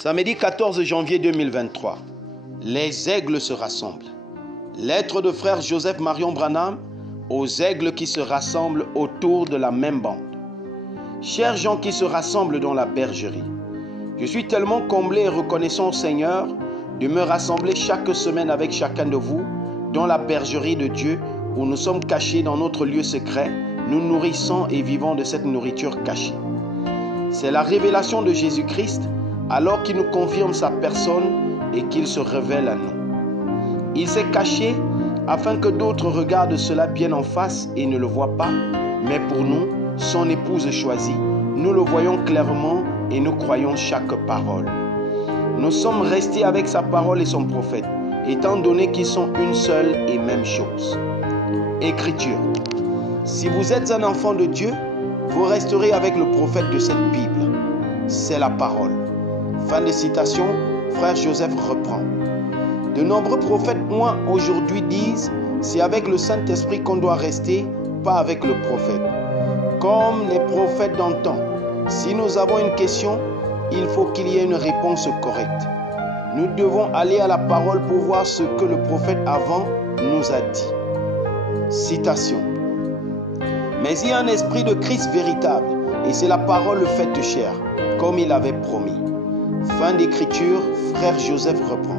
Samedi 14 janvier 2023, les aigles se rassemblent. Lettre de frère Joseph Marion Branham aux aigles qui se rassemblent autour de la même bande. Chers gens qui se rassemblent dans la bergerie, je suis tellement comblé et reconnaissant au Seigneur de me rassembler chaque semaine avec chacun de vous dans la bergerie de Dieu où nous sommes cachés dans notre lieu secret, nous nourrissons et vivons de cette nourriture cachée. C'est la révélation de Jésus-Christ alors qu'il nous confirme sa personne et qu'il se révèle à nous. Il s'est caché afin que d'autres regardent cela bien en face et ne le voient pas, mais pour nous, son épouse choisie, nous le voyons clairement et nous croyons chaque parole. Nous sommes restés avec sa parole et son prophète, étant donné qu'ils sont une seule et même chose. Écriture. Si vous êtes un enfant de Dieu, vous resterez avec le prophète de cette Bible. C'est la parole. Fin de citation, frère Joseph reprend. De nombreux prophètes, moi, aujourd'hui disent, c'est avec le Saint-Esprit qu'on doit rester, pas avec le prophète. Comme les prophètes d'antan, si nous avons une question, il faut qu'il y ait une réponse correcte. Nous devons aller à la parole pour voir ce que le prophète avant nous a dit. Citation. Mais il y a un esprit de Christ véritable, et c'est la parole faite chair, comme il avait promis. Fin d'écriture, frère Joseph reprend.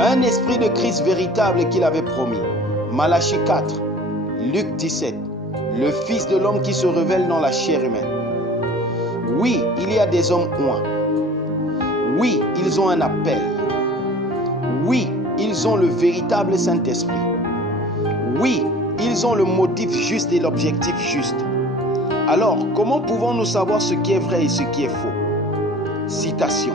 Un esprit de Christ véritable qu'il avait promis. Malachie 4, Luc 17, le Fils de l'homme qui se révèle dans la chair humaine. Oui, il y a des hommes oints. Oui, ils ont un appel. Oui, ils ont le véritable Saint-Esprit. Oui, ils ont le motif juste et l'objectif juste. Alors, comment pouvons-nous savoir ce qui est vrai et ce qui est faux? Citation.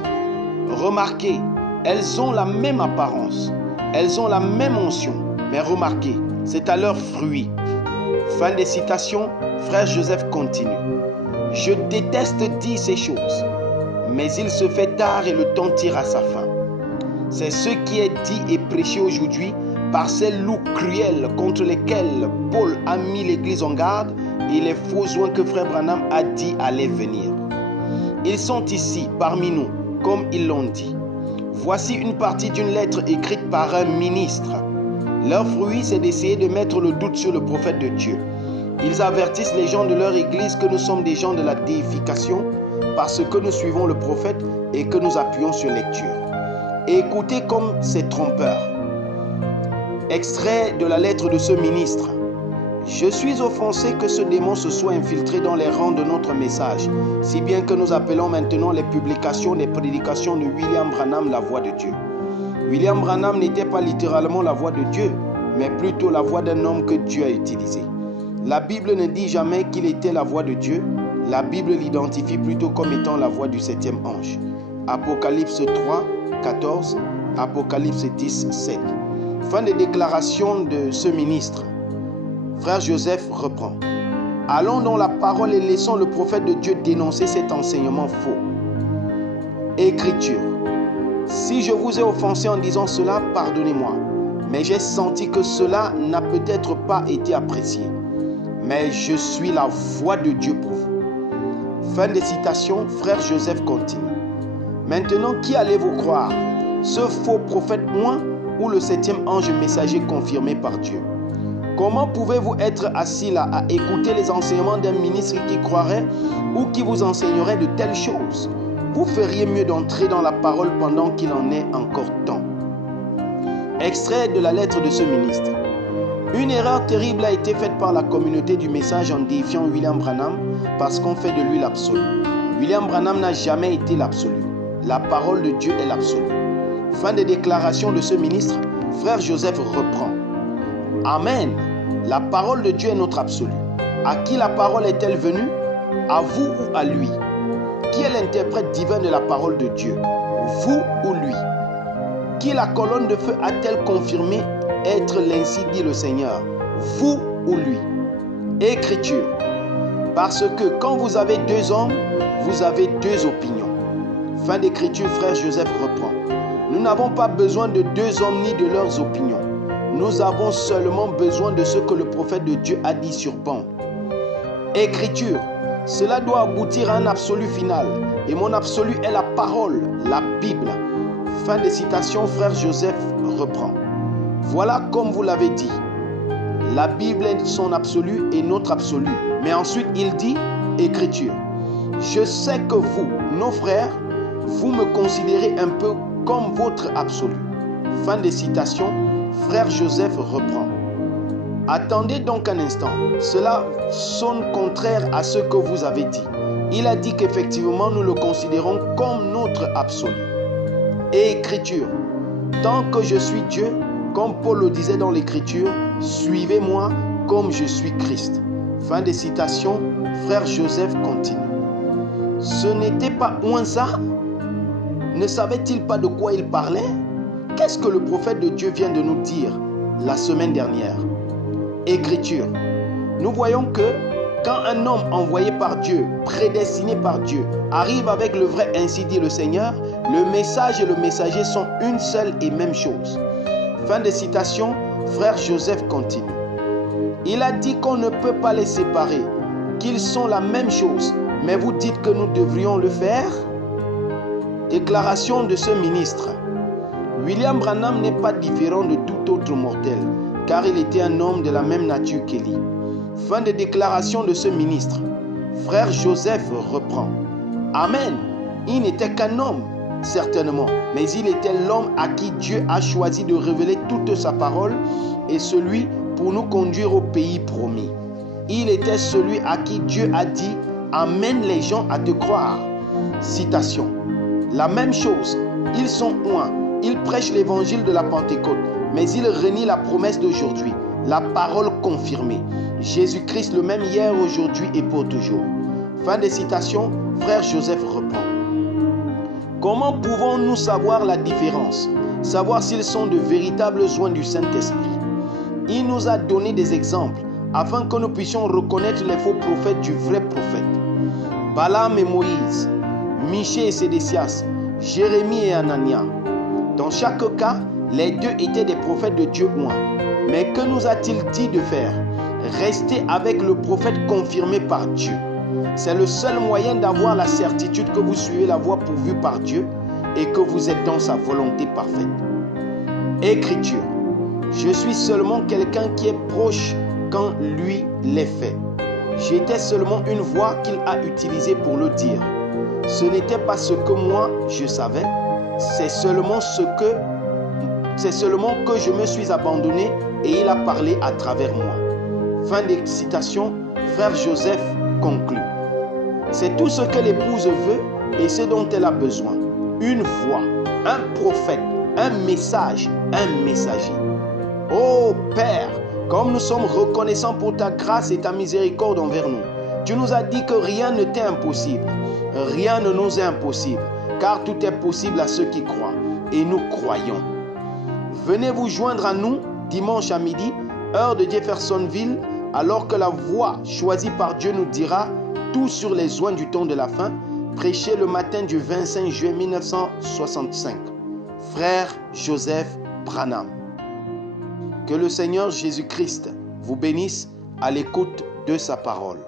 Remarquez, elles ont la même apparence, elles ont la même onction, mais remarquez, c'est à leurs fruits. Fin des citations, frère Joseph continue. Je déteste dire ces choses, mais il se fait tard et le temps tire à sa fin. C'est ce qui est dit et prêché aujourd'hui par ces loups cruels contre lesquels Paul a mis l'Église en garde et les faux oints que frère Branham a dit allaient venir. Ils sont ici, parmi nous, comme ils l'ont dit. Voici une partie d'une lettre écrite par un ministre. Leur fruit, c'est d'essayer de mettre le doute sur le prophète de Dieu. Ils avertissent les gens de leur église que nous sommes des gens de la déification parce que nous suivons le prophète et que nous appuyons sur lecture. Et écoutez comme c'est trompeur. Extrait de la lettre de ce ministre. Je suis offensé que ce démon se soit infiltré dans les rangs de notre message, si bien que nous appelons maintenant les publications des prédications de William Branham la voix de Dieu. William Branham n'était pas littéralement la voix de Dieu, mais plutôt la voix d'un homme que Dieu a utilisé. La Bible ne dit jamais qu'il était la voix de Dieu, la Bible l'identifie plutôt comme étant la voix du septième ange. Apocalypse 3, 14, Apocalypse 10, 7. Fin de déclaration de ce ministre. Frère Joseph reprend. Allons dans la parole et laissons le prophète de Dieu dénoncer cet enseignement faux. Écriture. Si je vous ai offensé en disant cela, pardonnez-moi. Mais j'ai senti que cela n'a peut-être pas été apprécié. Mais je suis la voix de Dieu pour vous. Fin de citation, frère Joseph continue. Maintenant, qui allez-vous croire? Ce faux prophète oint ou le septième ange messager confirmé par Dieu? Comment pouvez-vous être assis là à écouter les enseignements d'un ministre qui croirait ou qui vous enseignerait de telles choses? Vous feriez mieux d'entrer dans la parole pendant qu'il en est encore temps. Extrait de la lettre de ce ministre. Une erreur terrible a été faite par la communauté du message en déifiant William Branham parce qu'on fait de lui l'absolu. William Branham n'a jamais été l'absolu. La parole de Dieu est l'absolu. Fin de déclaration de ce ministre, frère Joseph reprend. Amen. La parole de Dieu est notre absolu. À qui la parole est-elle venue? À vous ou à lui? Qui est l'interprète divin de la parole de Dieu? Vous ou lui? Qui la colonne de feu a-t-elle confirmé être l'ainsi dit le Seigneur? Vous ou lui? Écriture. Parce que quand vous avez deux hommes, vous avez deux opinions. Fin d'écriture, frère Joseph reprend. Nous n'avons pas besoin de deux hommes ni de leurs opinions. Nous avons seulement besoin de ce que le prophète de Dieu a dit sur bande. Écriture. Cela doit aboutir à un absolu final. Et mon absolu est la parole, la Bible. Fin de citation, frère Joseph reprend. Voilà comme vous l'avez dit. La Bible est son absolu et notre absolu. Mais ensuite, il dit, Écriture. Je sais que vous, nos frères, vous me considérez un peu comme votre absolu. Fin de citation, frère Joseph reprend. Attendez donc un instant. Cela sonne contraire à ce que vous avez dit. Il a dit qu'effectivement, nous le considérons comme notre absolu. Et Écriture. Tant que je suis Dieu, comme Paul le disait dans l'Écriture, suivez-moi comme je suis Christ. Fin de citation, frère Joseph continue. Ce n'était pas Ouinsa? Ne savait-il pas de quoi il parlait? Qu'est-ce que le prophète de Dieu vient de nous dire la semaine dernière? Écriture. Nous voyons que quand un homme envoyé par Dieu, prédestiné par Dieu, arrive avec le vrai ainsi dit le Seigneur, le message et le messager sont une seule et même chose. Fin de citation, frère Joseph continue. Il a dit qu'on ne peut pas les séparer, qu'ils sont la même chose, mais vous dites que nous devrions le faire? Déclaration de ce ministre. William Branham n'est pas différent de tout autre mortel, car il était un homme de la même nature qu'Élie. Fin de déclaration de ce ministre. Frère Joseph reprend. Amen. Il n'était qu'un homme, certainement, mais il était l'homme à qui Dieu a choisi de révéler toute sa parole et celui pour nous conduire au pays promis. Il était celui à qui Dieu a dit « Amène les gens à te croire ». Citation. La même chose, ils sont oints, ils prêchent l'évangile de la Pentecôte, mais ils renient la promesse d'aujourd'hui, la parole confirmée. Jésus-Christ le même hier, aujourd'hui et pour toujours. Fin de citation, frère Joseph reprend. Comment pouvons-nous savoir la différence? Savoir s'ils sont de véritables oints du Saint-Esprit? Il nous a donné des exemples afin que nous puissions reconnaître les faux prophètes du vrai prophète. Balaam et Moïse, Michée et Sédécias, Jérémie et Anania. Dans chaque cas, les deux étaient des prophètes de Dieu oints. Mais que nous a-t-il dit de faire? Rester avec le prophète confirmé par Dieu. C'est le seul moyen d'avoir la certitude que vous suivez la voie pourvue par Dieu et que vous êtes dans sa volonté parfaite. Écriture. Je suis seulement quelqu'un qui est proche quand lui l'est fait. J'étais seulement une voix qu'il a utilisée pour le dire. Ce n'était pas ce que moi je savais, c'est seulement que je me suis abandonné et il a parlé à travers moi. Fin de citation, frère Joseph conclut. C'est tout ce que l'épouse veut et ce dont elle a besoin. Une voix, un prophète, un message, un messager. Oh Père, comme nous sommes reconnaissants pour ta grâce et ta miséricorde envers nous, tu nous as dit que rien ne t'est impossible. Rien ne nous est impossible, car tout est possible à ceux qui croient. Et nous croyons. Venez vous joindre à nous dimanche à midi, heure de Jeffersonville, alors que la voix choisie par Dieu nous dira tout sur les oints du temps de la fin, prêché le matin du 25 juillet 1965. Frère Joseph Branham. Que le Seigneur Jésus-Christ vous bénisse à l'écoute de sa parole.